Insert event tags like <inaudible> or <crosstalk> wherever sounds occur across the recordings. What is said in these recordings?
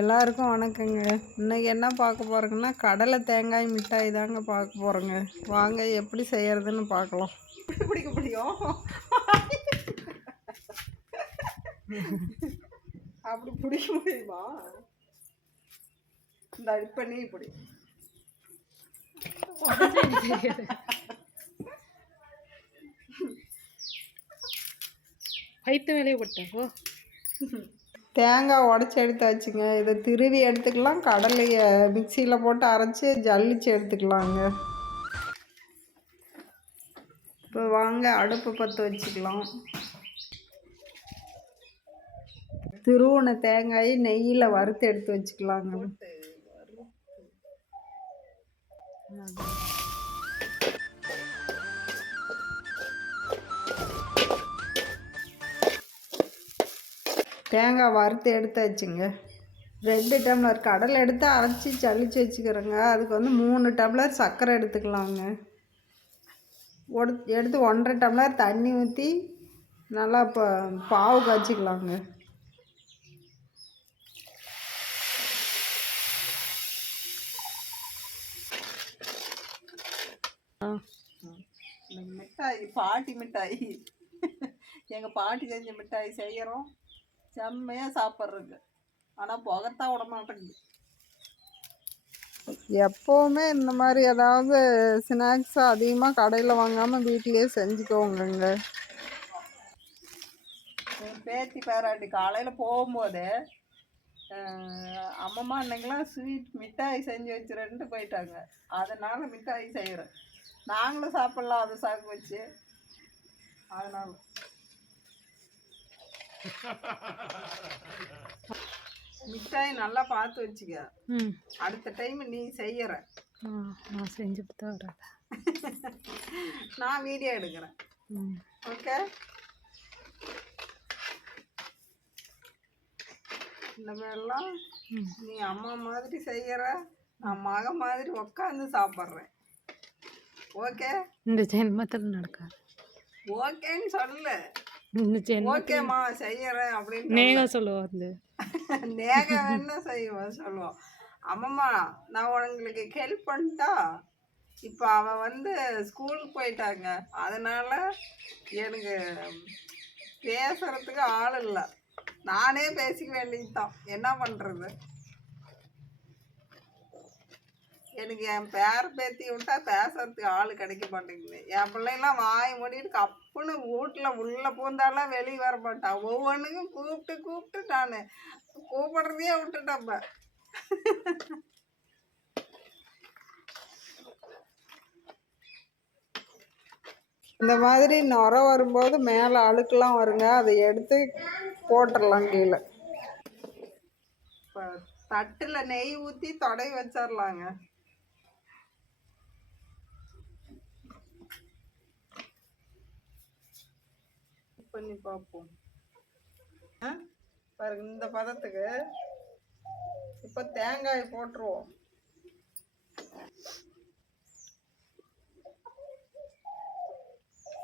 எல்லாருக்கும் வணக்கங்க. இன்னைக்கு என்ன பார்க்க போகிறோங்கன்னா கடலை தேங்காய் மிட்டாய் தாங்க பார்க்க போகிறோங்க வாங்க எப்படி செய்யறதுன்னு பார்க்கலாம். பிடிக்க முடியும்? அப்படி பிடிக்க முடியுமா? இந்த இப்போ நீ பிடி. வயிற்று மேலே போட்டோ தேங்காய் உடச்சி எடுத்தாச்சுங்க இதை திருவி எடுத்துக்கலாம். கடலையை மிக்சியில் போட்டு அரைச்சி ஜல்லிச்சு எடுத்துக்கலாங்க. இப்போ வாங்க அடுப்பு பற்ற வச்சுக்கலாம். திருவுன தேங்காயை நெய்யில் வறுத்து எடுத்து வச்சுக்கலாங்க. தேங்காய் வறுத்து எடுத்தாச்சுங்க ரெண்டு டம்ளர் கடலை எடுத்து அரைச்சி சளிச்சு வச்சுக்கிறேங்க. அதுக்கு வந்து மூணு டம்ளர் சர்க்கரை எடுத்துக்கலாங்க. எடுத்து ஒன்றரை டம்ளர் தண்ணி ஊற்றி நல்லா இப்போ பாவு காய்ச்சிக்கலாங்க. மிட்டாய் பாட்டி மிட்டாய். எங்கள் பாட்டி செஞ்ச மிட்டாய் செய்கிறோம் செம்மையாக சாப்பிட்றதுக்கு. ஆனால் புகத்தான் விட மாட்டேங்குது. எப்போவுமே இந்த மாதிரி ஏதாவது ஸ்நாக்ஸ் அதிகமாக கடையில் வாங்காமல் வீட்டிலேயே செஞ்சுக்கோங்கங்க. என் பேத்தி பேராண்டி காலையில் போகும்போது அஹ், அம்மம்மா அன்னைக்கெல்லாம் ஸ்வீட் மிட்டாய் செஞ்சு வச்சுருன்ட்டு போயிட்டாங்க. அதனால் மிட்டாய் செய்கிறேன் நாங்களும் சாப்பிட்லாம் அதை சாக்கு வச்சு. அதனால். மிட்டாய் நல்லா பார்த்து வச்சுக்க. ம். அடுத்த டைம் நீ செய்யற. நான் செஞ்சு தான் வரேன் நான் வீடியோ எடுக்கிறேன். ஓகே இந்த மாதிரிலாம் நீ அம்மா மாதிரி செய்யற நான் மக மாதிரி உட்காந்து சாப்பிட்றேன். ஓகே இந்த ஜென்மத்தில் நடக்காது. ஓகேன்னு சொல்லு. ஓகேம்மா செய்யறேன் அப்படின்னு நேகா சொல்லுவோம் வந்து. <laughs> நேக வேணா செய்வோம் சொல்லுவோம் அம்மம்மா நான் உங்களுக்கு ஹெல்ப் பண்ணிட்டா இப்போ அவன் வந்து ஸ்கூலுக்கு போயிட்டாங்க. அதனால எனக்கு பேசுறதுக்கு ஆள் இல்லை. நானே பேசிக்க வேண்டியதுதான் என்ன பண்ணுறது எனக்கு என் பேர் பேத்தி விட்டா பேசுறதுக்கு ஆள் கிடைக்க மாட்டேங்குது. என் பிள்ளைலாம் வாய் மூடிட்டு கப்புன்னு வீட்டில் உள்ள பூந்தாலாம் வெளியே வர மாட்டான் ஒவ்வொன்றுக்கும் கூப்பிட்டு கூப்பிட்டு நான். கூப்பிடுறதையே விட்டுட்டப்ப இந்த மாதிரி நுர வரும்போது மேலே அழுக்கெல்லாம் வருங்க. அதை எடுத்து போட்டுடலாம் கீழே. இப்போ தட்டில் நெய் ஊற்றி தொடை வச்சிடலாங்க பண்ணி பார்ப்போம் ஆ? பாருங்க இந்த பதத்துக்கு இப்போ தேங்காய் போட்டுருவோம்.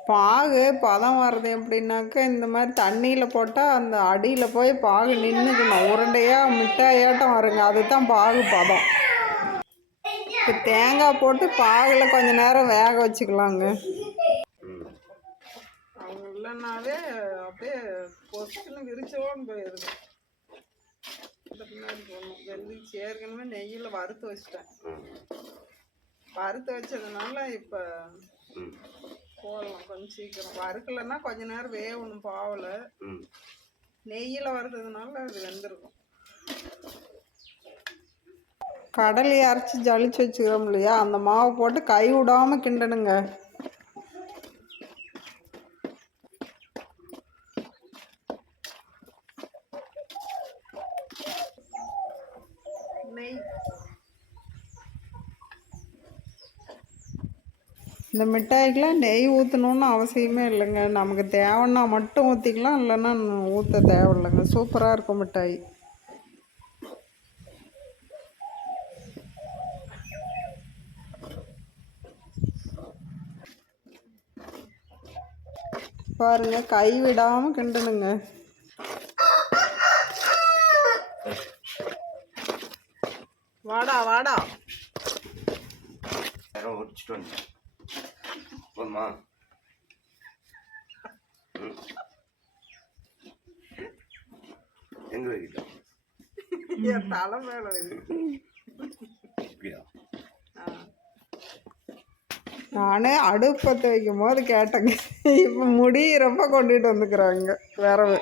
பாகு பதம் வர்றது எப்படின்னாக்கா இந்த மாதிரி தண்ணியில் போட்டால் அந்த அடியில் போய் பாகு நின்றுக்கணும் உருண்டையாக மிட்டாயாட்டம் வருங்க. அதுதான் பாகு பதம். இப்போ தேங்காய் போட்டு பாகில் கொஞ்சம் நேரம் வேக வச்சுக்கலாங்க. இல்லைன்னாவே அப்படியே பொசுன்னு விரிச்சோன்னு போயிடுது. இந்த பின்னாடி போடணும். ஏற்கனவே நெய்யில் வறுத்து வச்சிட்டேன். வறுத்து வச்சதுனால இப்போ போடலாம் கொஞ்சம் சீக்கிரம். வறுக்கலைன்னா கொஞ்ச நேரம் வேகணும் பாவில். நெய்யில் வறுத்ததுனால அது வெந்திருக்கும். கடலையை அரைச்சி ஜலிச்சு வச்சுக்கிறோம் இல்லையா? அந்த மாவை போட்டு கை விடாமல் கிண்டணுங்க. நெய் இந்த மிட்டாய்க்கெலாம் நெய் ஊற்றணுன்னு அவசியமே இல்லைங்க. நமக்கு தேவைன்னா மட்டும் ஊற்றிக்கலாம் இல்லைன்னா ஊற்ற தேவையில்லைங்க. சூப்பராக இருக்கும் மிட்டாய். பாருங்க கை விடாமல் கிண்டணுங்க. வாடா வாடா யாரோ ஒடிச்சிட்டு வந்தேன் போதுமா ம். எங்க வைக்கிட்டோம் என் தலை மேல இருக்கு இப்படியா நானே அடுப்பத்தை வைக்கும் போது கேட்டேங்க இப்போ முடி ரொம்ப கொண்டுட்டு வந்துக்கிறாங்க விரவு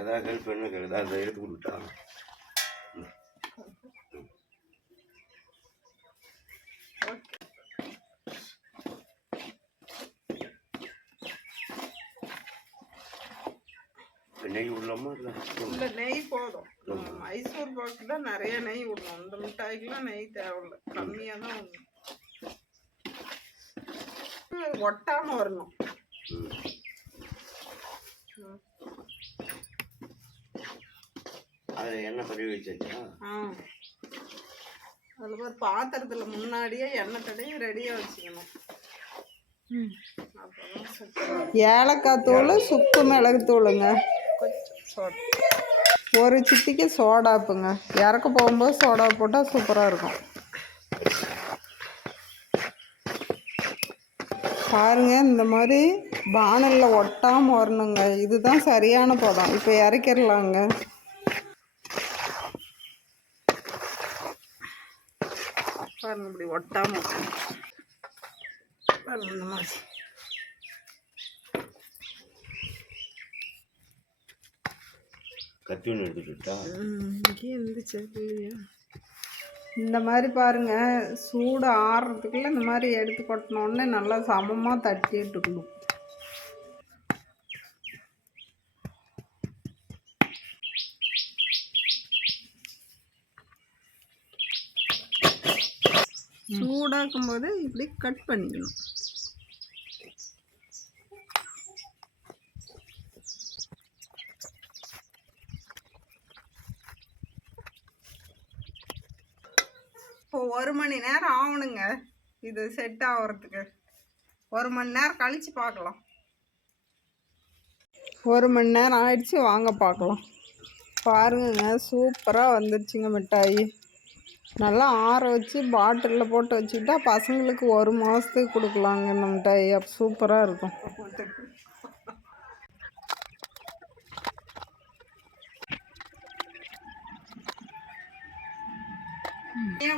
ஏதாவது ஹெல்ப் பண்ணு ஏதாவது எடுத்து கொடுத்தா நெய் உள்ளமா இல்லை? நெய் போதும். மைசூர் பாக்கு தான் நிறைய நெய் விடணும். இந்த மிட்டாய்க்குலாம் நெய் தேவையில்ல. கம்மியாக தான் விடணும். ம், ஒட்டாம வரணும். அது எண்ணெய் பதிவு வச்சாச்சா? ஆ. அதில் ஒரு பாத்திரத்தில் முன்னாடியே எண்ணெய் தடவி ரெடியாக வச்சுக்கணும். ஏலக்காய் தூள் சுக்கு மிளகு தூளுங்க. கொஞ்சம் சோட். ஒரு சிட்டிக்கு சோடாப்புங்க இறக்க போகும்போது சோடா போட்டால் சூப்பராக இருக்கும். பாருங்க இந்த மாதிரி பானலில் ஒட்டாமல் வரணுங்க. இதுதான் சரியான பதம் இப்போ இறக்கிடலாங்க பாருங்க இப்படி ஒட்டாம. பாருங்க இந்த மாதிரி. கத்தி ஒன்று எடுத்துக்கிட்டா இங்கே இருந்துச்சு இல்லையா இந்த மாதிரி பாருங்க சூடு ஆறுறதுக்குள்ள இந்த மாதிரி எடுத்து கொட்டினோடனே நல்லா சமமாக தட்டி சூடாக்கும் போது இப்படி கட் பண்ணிக்கணும். இப்போ ஒரு மணி நேரம் ஆகணுங்க. இது செட் ஆகிறதுக்கு. ஒரு மணி நேரம் கழிச்சு பார்க்கலாம். ஒரு மணி நேரம் ஆயிடுச்சு வாங்க பார்க்கலாம். பாருங்கங்க சூப்பராக வந்துடுச்சுங்க மிட்டாய். நல்லா ஆற வச்சு பாட்டிலில் போட்டு வச்சுக்கிட்டா பசங்களுக்கு ஒரு மாதத்துக்கு கொடுக்கலாங்க இந்த மிட்டாய் சூப்பராக இருக்கும்.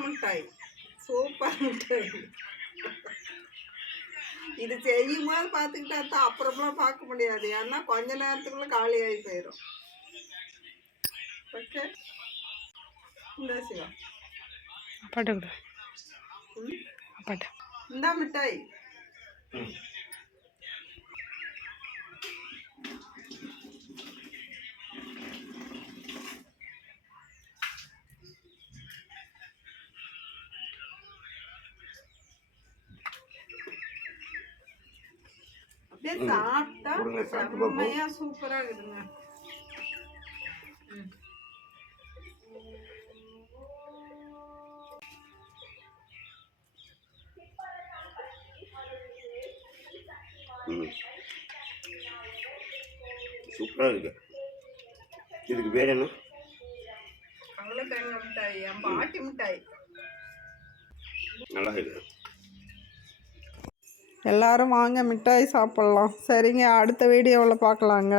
மிட்டாய். சூப்பர் மிட்டாய். இது செய்யும் போது பார்த்துக்கிட்டா தான் அப்புறம்லாம் பார்க்க முடியாது. ஏன்னா கொஞ்ச நேரத்துக்குள்ள காலி ஆகி போயிடும் ஓகே இந்த சிவா. அப்பாட்ட கொடு ம் அப்பாட்ட இந்தா மிட்டாய் அப்படியே சாப்பிட்டா கொடுங்க, சாப்பிட்டு பார்ப்போம். செம்மையா சூப்பரா இருக்குதுங்க ம். ம் சூப்பராக இருக்கு. இதுக்கு பேர் என்ன? மிட்டாய் பாட்டி மிட்டாய். நல்லா இருக்கு. எல்லாரும் வாங்க மிட்டாய் சாப்பிட்லாம். சரிங்க அடுத்த வீடியோவில் பார்க்கலாங்க.